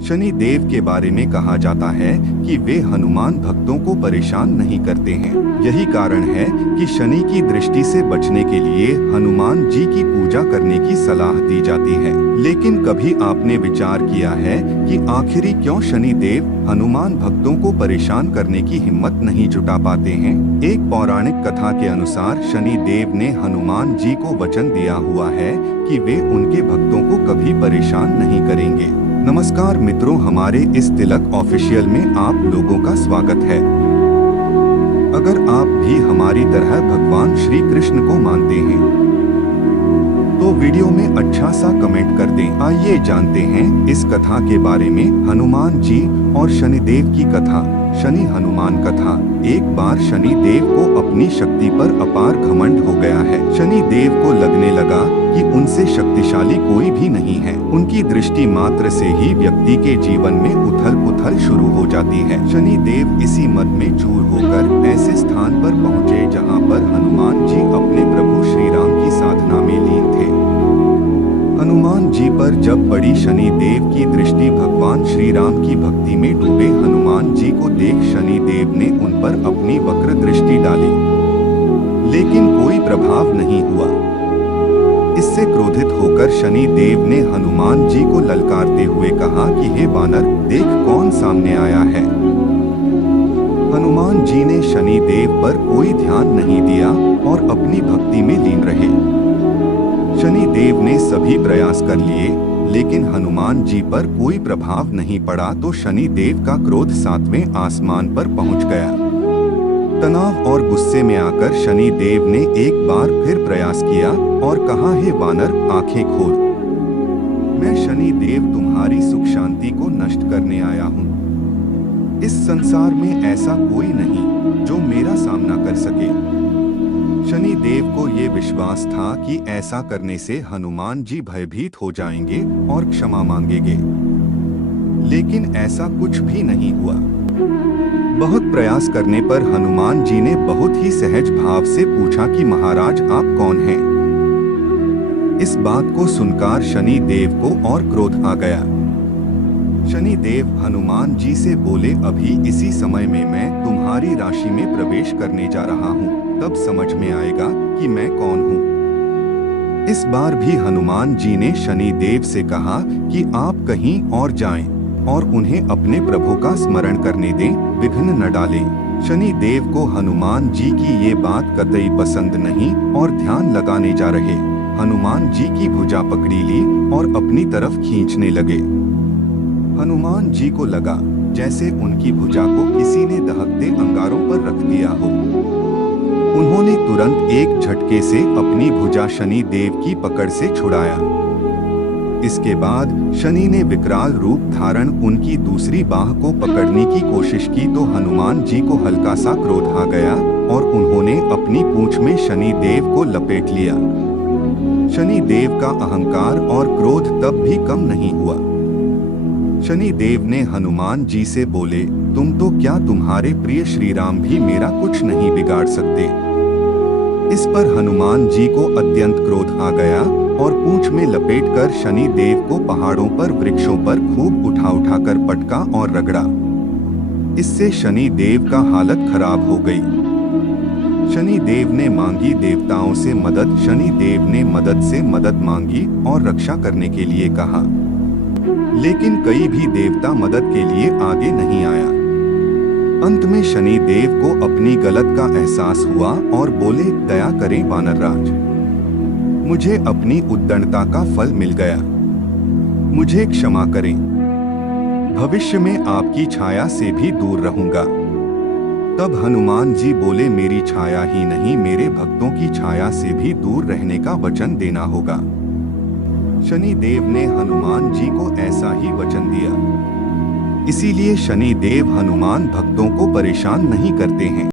शनि देव के बारे में कहा जाता है कि वे हनुमान भक्तों को परेशान नहीं करते हैं। यही कारण है कि शनि की दृष्टि से बचने के लिए हनुमान जी की पूजा करने की सलाह दी जाती है। लेकिन कभी आपने विचार किया है कि आखिरी क्यों शनि देव हनुमान भक्तों को परेशान करने की हिम्मत नहीं जुटा पाते हैं? एक पौराणिक कथा के अनुसार शनि देव ने हनुमान जी को वचन दिया हुआ है कि वे उनके भक्तों को कभी परेशान नहीं करेंगे। नमस्कार मित्रों, हमारे इस तिलक ऑफिशियल में आप लोगों का स्वागत है। अगर आप भी हमारी तरह भगवान श्री कृष्ण को मानते हैं तो वीडियो में अच्छा सा कमेंट कर दें। आइए जानते हैं इस कथा के बारे में। हनुमान जी और शनिदेव की कथा। शनि हनुमान कथा। एक बार शनि देव को अपनी शक्ति पर अपार घमंड हो गया है। शनि देव को लगने लगा कि उनसे शक्तिशाली कोई भी नहीं है। उनकी दृष्टि मात्र से ही व्यक्ति के जीवन में उथल पुथल शुरू हो जाती है। शनि देव इसी मद में चूर होकर ऐसे स्थान पर पहुँचे जहाँ पर हनुमान जी अपने प्रभु श्री राम की साधना में लीन थे। हनुमान जी पर जब पड़ी शनि देव की दृष्टि भगवान श्री राम की भक्ति में डूबे हनुमान जी को देख शनि देव ने उन पर अपनी वक्र दृष्टि डाली, लेकिन कोई प्रभाव नहीं हुआ। इससे क्रोधित होकर शनि देव ने हनुमान जी को ललकारते हुए कहा कि हे वानर, देख कौन सामने आया है। हनुमान जी ने शनि देव पर कोई ध्यान नहीं दिया और अपनी भक्ति में लीन रहे। शनि देव ने सभी प्रयास कर लिए, लेकिन हनुमान जी पर कोई प्रभाव नहीं पड़ा तो शनि देव का क्रोध 7वें आसमान पर पहुंच गया। तनाव और गुस्से में आकर शनि देव ने एक बार फिर प्रयास किया और कहा, हे वानर, आंखें खोल। मैं शनि देव तुम्हारी सुख शांति को नष्ट करने आया हूँ। इस संसार में ऐसा कोई नहीं जो मेरा सामना कर सके। शनि देव को ये विश्वास था कि ऐसा करने से हनुमान जी भयभीत हो जाएंगे और क्षमा मांगेंगे, लेकिन ऐसा कुछ भी नहीं हुआ। बहुत प्रयास करने पर हनुमान जी ने बहुत ही सहज भाव से पूछा कि महाराज, आप कौन हैं? इस बात को सुनकर शनि देव को और क्रोध आ गया। शनि देव हनुमान जी से बोले, अभी इसी समय में मैं तुम्हारी राशि में प्रवेश करने जा रहा हूँ, तब समझ में आएगा कि मैं कौन हूँ। इस बार भी हनुमान जी ने शनि देव से कहा कि आप कहीं और जाएं और उन्हें अपने प्रभु का स्मरण करने दें, विघ्न न डालें। शनि देव को हनुमान जी की ये बात कतई पसंद नहीं और ध्यान लगाने जा रहे हनुमान जी की भुजा पकड़ी ली और अपनी तरफ खींचने लगे। हनुमान जी को लगा जैसे उनकी भुजा को किसी ने दहकते अंगारों पर रख दिया हो। उन्होंने तुरंत एक झटके से अपनी भुजा शनि देव की पकड़ से छुड़ाया। इसके बाद शनि ने विकराल रूप धारण उनकी दूसरी बाह को पकड़ने की कोशिश की तो हनुमान जी को हल्का सा क्रोध आ गया और उन्होंने अपनी पूंछ में शनि देव को लपेट लिया। शनि देव का अहंकार और क्रोध तब भी कम नहीं हुआ। शनि देव ने हनुमान जी से बोले, तुम तो क्या तुम्हारे प्रिय श्री राम भी मेरा कुछ नहीं बिगाड़ सकते। इस पर हनुमान जी को अत्यंत क्रोध आ गया और पूंछ में लपेटकर शनि देव को पहाड़ों पर, वृक्षों पर खूब उठा कर पटका और रगड़ा। इससे शनि देव का हालत खराब हो गई। शनि देव ने मांगी देवताओं से मदद। शनि देव ने मदद से मदद मांगी और रक्षा करने के लिए कहा, लेकिन कोई भी देवता मदद के लिए आगे नहीं आया। अंत में शनि देव को अपनी गलत का एहसास हुआ और बोले, दया करें वानरराज, मुझे अपनी उद्दंडता का फल मिल गया, मुझे क्षमा करें। भविष्य में आपकी छाया से भी दूर रहूंगा। तब हनुमान जी बोले, मेरी छाया ही नहीं, मेरे भक्तों की छाया से भी दूर रहने का वचन देना होगा। शनि देव ने हनुमान जी को ऐसा ही वचन दिया। इसीलिए शनि देव हनुमान भक्तों को परेशान नहीं करते हैं।